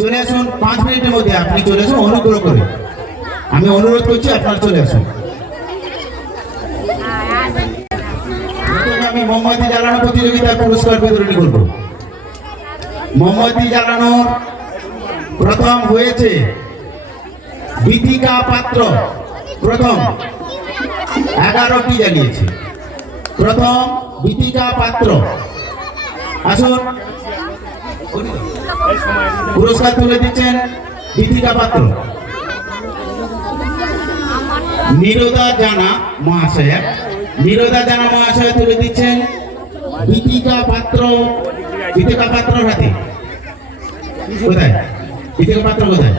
চলে আসুন 5 মিনিটের মধ্যে আপনি চলে আসুন অনুগ্রহ করে আমি অনুরোধ করছি আপনারা চলে আসুন আমি মোমবাতি জ্বালানো প্রতিযোগিতার পুরস্কার বিতরণী করব মোমবাতি জ্বালানোর প্রথম হয়েছে বিথিকা পাত্র প্রথম 11টি জ্বালিয়েছে প্রথম বিথিকা পাত্র আসুন পুরস্কার তুলে দিচ্ছেন বিথিকা পাত্র নিরোদা জানা মহাশয়া তুলে দিচ্ছেন বিথিকা পাত্র হাতে কোথায় বিথিকা পাত্র কোথায়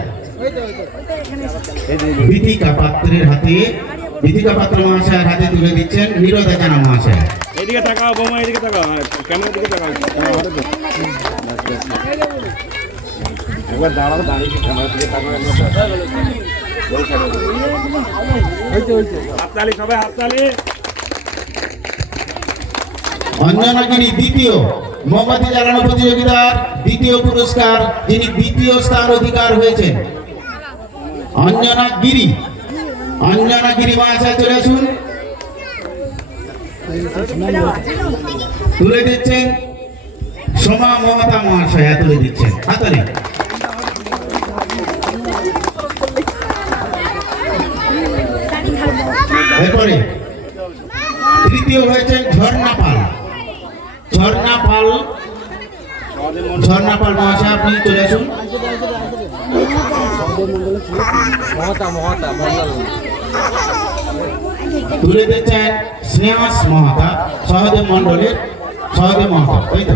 বিথিকা পাত্রের হাতে বিথিকা পাত্র মহাশয়ের হাতে তুলে দিচ্ছেন নিরোদা জানা মহাশয় এদিকে তাকাও বৌমা এদিকে তাকাও ক্যামেরার দিকে তাকাও একবার দাঁড়াও দাঁড়িয়ে ক্যামেরার দিকে তাকাও হাততালি সবাই হাততালি অঞ্জনাগিরি দ্বিতীয় মোমবাতি জ্বালানো প্রতিযোগিতার দ্বিতীয় পুরস্কার যিনি দ্বিতীয় স্থান অধিকার হয়েছেন অঞ্জনাগিরি মহাশয় চলে আসুন তুলে দিচ্ছেন সোমা মমতা মহাশয়া তুলে দিচ্ছেন হাততালি এরপরে তৃতীয় হয়েছেন ঝর্ণা পাল মহাশয় আপনি চলে আসুন তুলে দিচ্ছেন স্নেহাস মহাতা সহদেব মন্ডলের সহদেব মহাতা তাই তো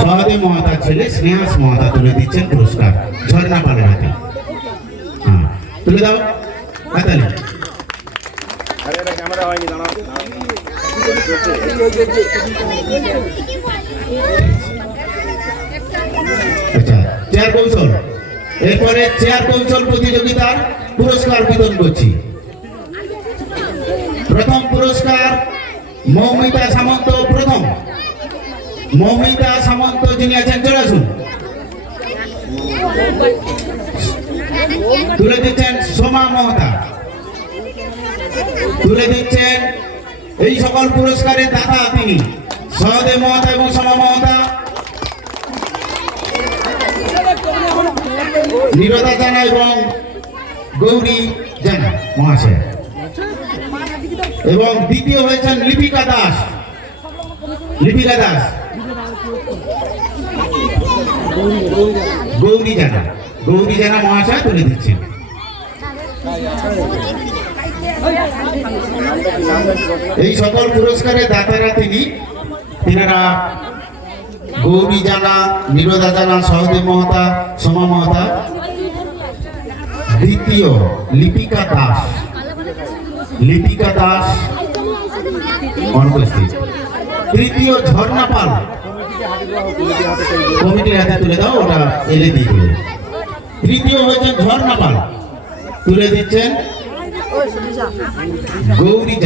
সহদেব মহাতার ছেলে স্নেহাস মহাতা তুলে দিচ্ছেন পুরস্কার ঝর্ণা পালের হাতে হ্যাঁ তুলে দাও হাতালি ক্যামেরা হয়নি দাঁড়াও আচ্ছা চেয়ার কৌশল এরপরে চেয়ার কৌশল প্রতিযোগিতার পুরস্কার বিতরণ করছি প্রথম পুরস্কার মৌমিতা সামন্ত যিনি আছেন চলে আসুন তুলে দিচ্ছেন সোমা মহতা তুলে দিচ্ছেন এই সকল পুরস্কারের দাতা তিনি সহদেব মহতা এবং সোমা মহতা নিরোদা জানা এবং গৌরী জানা মহাশয় এবং দ্বিতীয় হয়েছেন লিপিকা দাস গৌরী জানা মহাশয় তুলে দিচ্ছেন এই সকল পুরস্কারের দাতারা তিনারা গৌরী জানা নিরোদা জানা সহদেব মহতা সোমা মহতা দ্বিতীয় লিপিকা দাস অনুপস্থিত তৃতীয় ঝর্ণা পাল কমিটির হাতে তুলে দাও ওটা এলে দিয়ে দেবে তৃতীয় হয়েছে ঝর্ণা পাল তুলে দিচ্ছেন গৌরী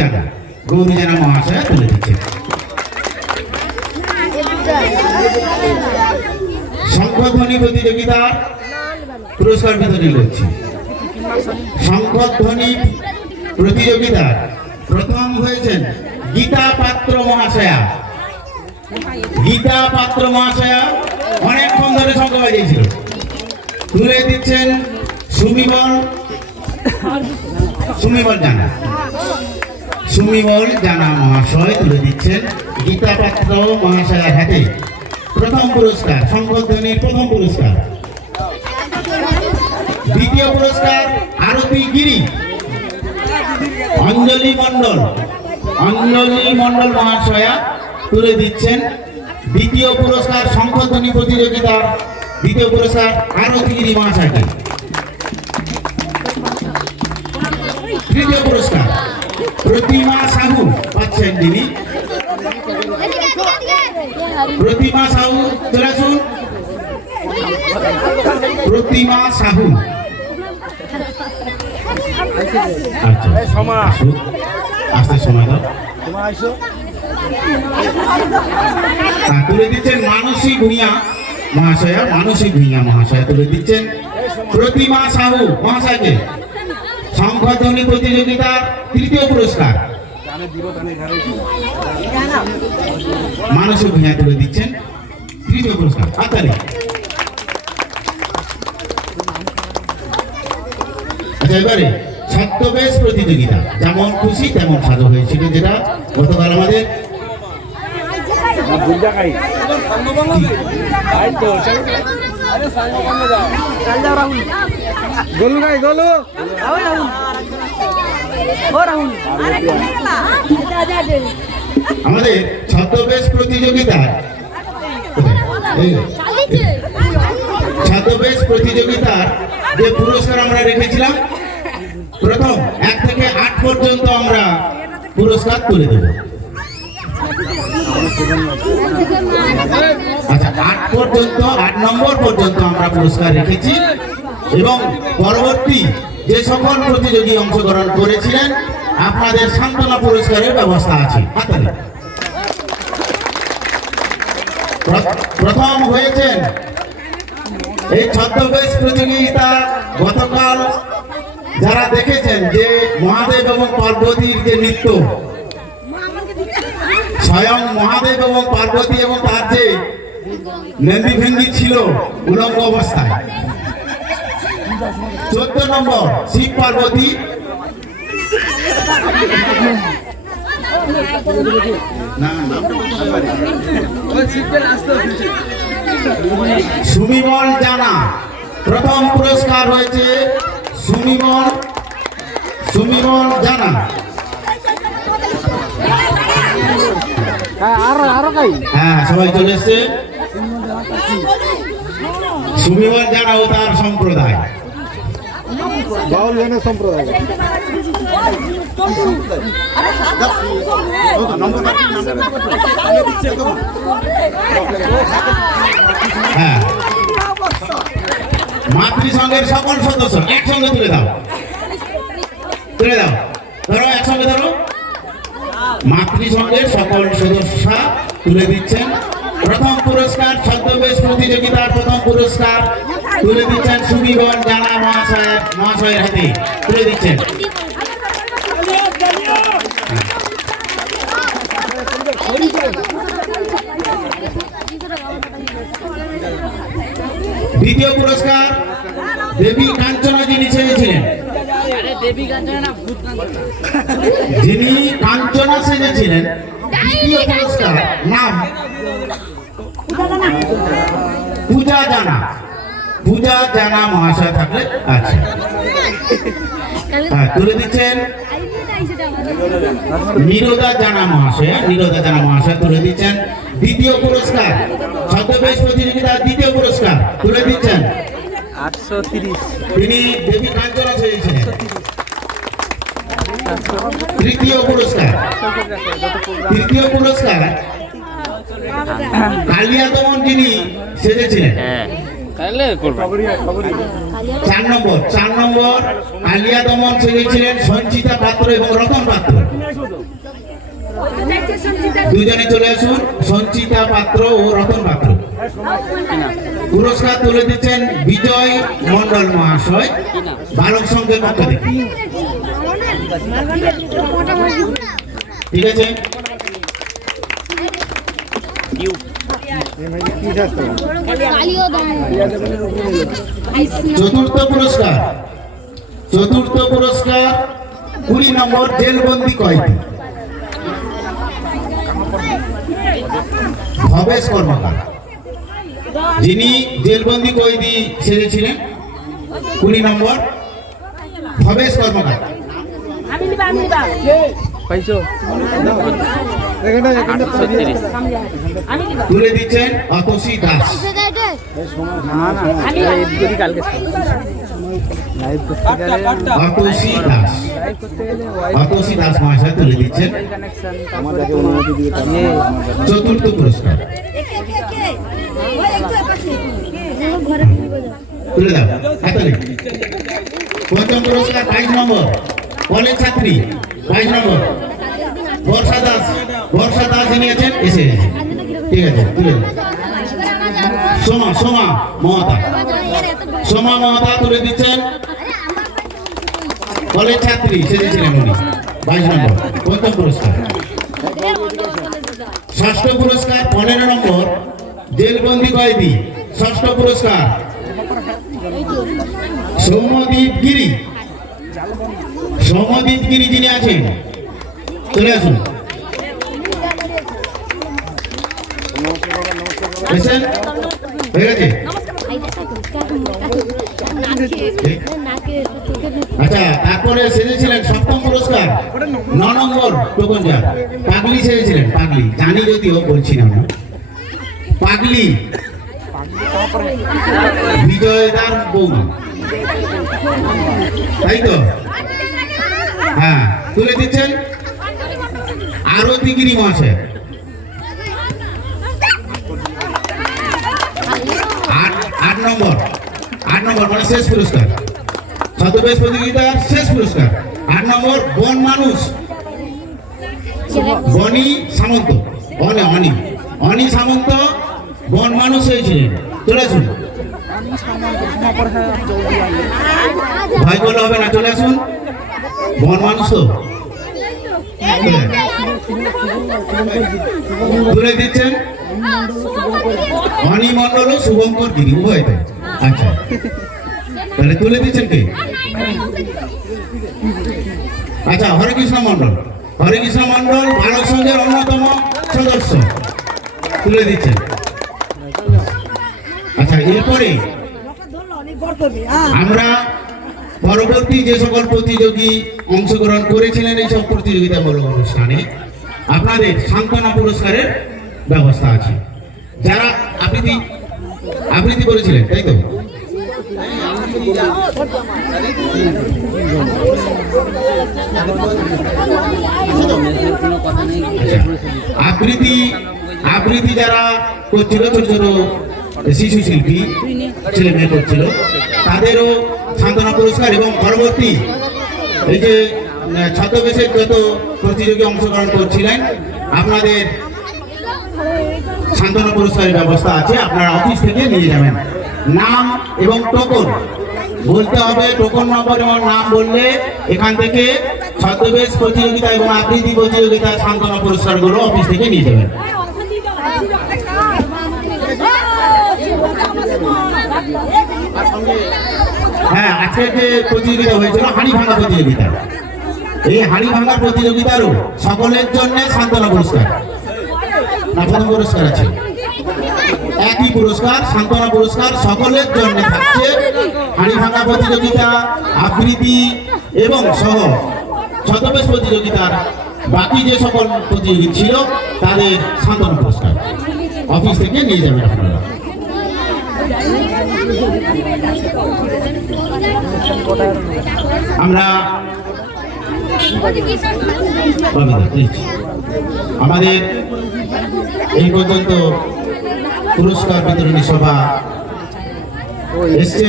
জানা মহাশয় তুলে দিচ্ছেন শঙ্খধ্বনি প্রতিযোগিতার পুরস্কার বিতরণ করছি শঙ্খধ্বনি প্রতিযোগিতার প্রথম হয়েছেন গীতা পাত্র মহাশয়া অনেকক্ষণ ধরে শঙ্খ বাজিয়েছিল তুলে দিচ্ছেন সুমিবল জানা মহাশয় তুলে দিচ্ছেন গীতা পাত্র মহাশয়ের হাতে প্রথম পুরস্কার শঙ্খধ্বনির প্রথম পুরস্কার দ্বিতীয় পুরস্কার আরতি গিরি অঞ্জলি মণ্ডল মহাশয়া তুলে দিচ্ছেন দ্বিতীয় পুরস্কার শঙ্খধ্বনি প্রতিযোগিতার দ্বিতীয় পুরস্কার আরতি গিরি মহাশয়কে তৃতীয় পুরস্কার প্রতিমা সাহু পাচ্ছেন তিনি প্রতিমা সাহু চলে আসুন প্রতিমা সাহু আস্তে সময় দাও তুলে দিচ্ছেন মহাশয়া মানসী ভূঁইয়া মহাশয়া তুলে দিচ্ছেন। প্রতিমা সাহু মহাশয়কে শঙ্খধ্বনি প্রতিযোগিতার তৃতীয় পুরস্কার মানসী ভূঁইয়া তুলে দিচ্ছেন তৃতীয় পুরস্কার। হাততালি। আচ্ছা, এবারে ছদ্মবেশ প্রতিযোগিতা, যেমন খুশি তেমন সাজো হয়েছিল, যেটা গতকাল আমাদের गोलू काय गोलू আমাদের ছদ্মবেশ প্রতিযোগিতা ছদ্মবেশ প্রতিযোগিতার যে পুরস্কার আমরা রেখেছিলাম, প্রথম 1 থেকে 8 পর্যন্ত আমরা পুরস্কার তুলে দেব। আচ্ছা, 8 নম্বর পর্যন্ত আমরা পুরস্কার রেখেছি এবং পরবর্তী যে সকল প্রতিযোগী অংশগ্রহণ করেছিলেন আপনাদের সান্ত্বনা পুরস্কারের ব্যবস্থা আছে। হাততালি। প্রথম হয়েছেন এই ছদ্মবেশ প্রতিযোগিতা। গতকাল যারা দেখেছেন যে মহাদেব এবং পার্বতীর যে নৃত্য, স্বয়ং মহাদেব এবং পার্বতী এবং তার যে নন্দী ভেঙ্গি ছিল উলঙ্গ অবস্থায়। 14 নম্বর শিব পার্বতী। সুমিমল জানা প্রথম পুরস্কার হয়েছে সুমিমল জানা। হ্যাঁ, সবাই চলে এসছে। সুমিমল জানা ও তার সম্প্রদায় बाउल लेने संप्रदाय হ্যাঁ, মাতৃসংঘের সকল সদস্য একসঙ্গে তুলে দাও, ধরো একসঙ্গে ধরো। মাতৃসংঘের সকল সদস্য তুলে দিচ্ছেন প্রথম পুরস্কার। ছদ্মবেশ প্রতিযোগিতার প্রথম পুরস্কার তুলে দিচ্ছেন সুমিমল জানা মহাশয়ের হাতে তুলে দিচ্ছেন। দ্বিতীয় পুরস্কার দেবী কাঞ্চনা, যিনি সেজেছিলেন, যিনি কাঞ্চনা সেজেছিলেন। দ্বিতীয় পুরস্কার নাম পূজা জানা মহাশয় থাকলে আচ্ছা, হ্যাঁ, তুলে দিচ্ছেন নিরোদা জানা মহাশয় তুলে দিচ্ছেন দ্বিতীয় পুরস্কার। ছদ্মবেশ প্রতিযোগিতার দ্বিতীয় পুরস্কার তুলে দিচ্ছেন 830। তিনি দেবী কাঞ্চনা সেজেছিলেন। তৃতীয় পুরস্কার কালিয়া দমন, যিনি সেজেছিলেন। 4 নম্বর কালিয়া দমন সেজেছিলেন সঞ্চিতা পাত্র এবং রতন পাত্র। দুজনে চলে আসুন, সঞ্চিতা পাত্র ও রতন পাত্র। পুরস্কার তুলে দিচ্ছেন বিজয় মন্ডল মহাশয় বালক সংঘের পক্ষ থেকে। ঠিক আছে, চতুর্থ পুরস্কার 20 নম্বর জেলবন্দি কয়েদি ভবেশ কর্মকার, যিনি জেলবন্দি কয়েদি সেজেছিলেন। 20 নম্বর ভবেশ কর্মকার। তুলে দিচ্ছেন অতসী দাস। অতসী দাস মহাশয় তুলে দিচ্ছেন চতুর্থ পুরস্কার। তুলে দাও হাতালি। পঞ্চম পুরস্কার 22 নম্বর কলেজ ছাত্রী 22 নম্বর বর্ষা দাস যিনি আছেন এসে। ঠিক আছে, তুলে দাও। সোমা মমতা তুলে দিচ্ছেন। কলেজ ছাত্রী সেজেছিলেন উনি, 22 নম্বর প্রথম পুরস্কার। ষষ্ঠ পুরস্কার 15 নম্বর জেলবন্দি কয়েদি, ষষ্ঠ পুরস্কার সৌম্যদীপ গিরি যিনি আছেন চলে আসুন। এসেন, হয়ে গেছে। আচ্ছা, তারপরে সেজেছিলেন সপ্তম পুরস্কার 9 নম্বর টোকনজা পাগলি সেজেছিলেন, পাগলি জানি যদিও বলছি না আমরা। পাগলি বিজয়দার বৌমা, তাই তো? হ্যাঁ, তুলে দিচ্ছেন আরতি গিরি মহাশয়। 8 নম্বর মানে শেষ পুরস্কার, ছদ্মবেশ প্রতিযোগিতার শেষ পুরস্কার। 8 নম্বর বন মানুষ বনি সামন্ত, অনি সামন্ত বন মানুষ হয়েছিলেন। চলে আসুন, ভাই বলে হবে না, চলে আসুন। বন মানুষ তো তুলে দিচ্ছেন অনি মন্ডল ও শুভঙ্কর গিরি উভয়। আচ্ছা, তাহলে তুলে দিচ্ছেন কে? আচ্ছা, হরেকৃষ্ণ মন্ডল বালক সংঘের অন্যতম সদস্য, তুলে দিচ্ছেন। আচ্ছা, এরপরে আমরা পরবর্তী যে সকল প্রতিযোগী অংশগ্রহণ করেছিলেন এইসব প্রতিযোগিতামূলক অনুষ্ঠানে আপনাদের সান্ত্বনা পুরস্কারের ব্যবস্থা আছে। যারা আবৃত্তি করেছিলেন, তাই তো? আবৃত্তি যারা করছিল, ছোট ছোট শিশু শিল্পী ছেলে মেয়ে করছিল, তাদেরও সান্ত্বনা পুরস্কার এবং পরবর্তী এই যে ছদ্মবেশের যত প্রতিযোগী অংশগ্রহণ করছিলেন আপনাদের সান্ত্বনা পুরস্কারের ব্যবস্থা আছে। আপনারা অফিস থেকে নিয়ে যাবেন। নাম এবং টোকন বলতে হবে, টোকন নম্বর এবং নাম বললে এখান থেকে ছদ্মবেশ প্রতিযোগিতা এবং আবৃত্তি প্রতিযোগিতা সান্ত্বনা পুরস্কারগুলো অফিস থেকে নিয়ে যাবেন। হ্যাঁ, আজকে যে প্রতিযোগিতা হয়েছিল হাঁড়ি ভাঙা প্রতিযোগিতা, এই হাঁড়ি ভাঙা প্রতিযোগিতারও সকলের জন্য সান্ত্বনা পুরস্কার না প্রথম পুরস্কার আছে, একই পুরস্কার সান্ত্বনা পুরস্কার সকলের জন্য থাকছে। হাঁড়ি ভাঙা প্রতিযোগিতা, আবৃত্তি এবং সহ ছদ্মবেশ প্রতিযোগিতার বাকি যে সকল প্রতিযোগী ছিল তাদের সান্ত্বনা পুরস্কার অফিস থেকে নিয়ে যাবেন আপনারা। আমরা আমাদের এই পর্যন্ত পুরস্কার বিতরণী সভা এসছে,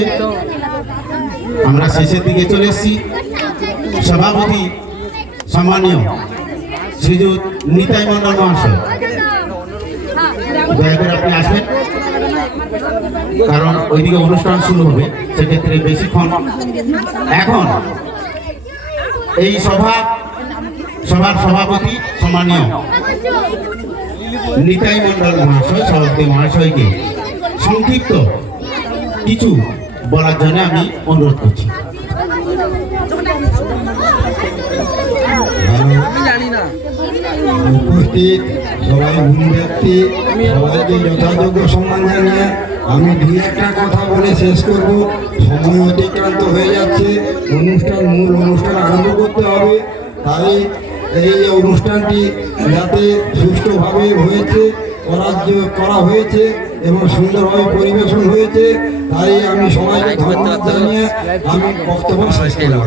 আমরা শেষের দিকে চলে এসেছি। সভাপতি সম্মানীয় শ্রীযুত নিতাই মন্ডল মহাশয়, দয়া করে আপনি আসবেন, কারণ ওইদিকে অনুষ্ঠান শুরু হবে, সেক্ষেত্রে বেশিক্ষণ। এখন এই সভার সভাপতি সম্মানীয় নিতাই মন্ডল মহাশয়, সভাপতি মহাশয়কে সংক্ষিপ্ত কিছু বলার জন্য আমি অনুরোধ করছি। উপস্থিত সবাই গুণী ব্যক্তি, সবাইকে যথাযোগ্য সম্মান জানিয়ে আমি দুই একটা কথা বলে শেষ করব। সময় অতিক্রান্ত হয়ে যাচ্ছে, মূল অনুষ্ঠান আরম্ভ করতে হবে। তাই এই অনুষ্ঠানটি যাতে সুষ্ঠুভাবে করা হয়েছে এবং সুন্দরভাবে পরিবেশন হয়েছে, তাই আমি সবাইকে ধন্যবাদ জানিয়ে আমি বক্তব্য শেষ করলাম।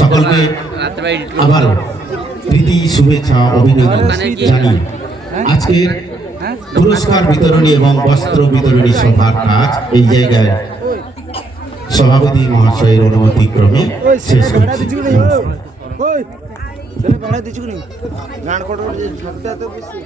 সকলকে আবার প্রীতি শুভেচ্ছা অভিনন্দন জানিয়ে আজকের পুরস্কার বিতরণী এবং বস্ত্র বিতরণী সভার কাজ এই জায়গায় সভাপতি মহাশয়ের অনুমতি ক্রমে শেষ করছি। বাংলা দিচ্ছ গান কটা সপ্তাহে তো বেশি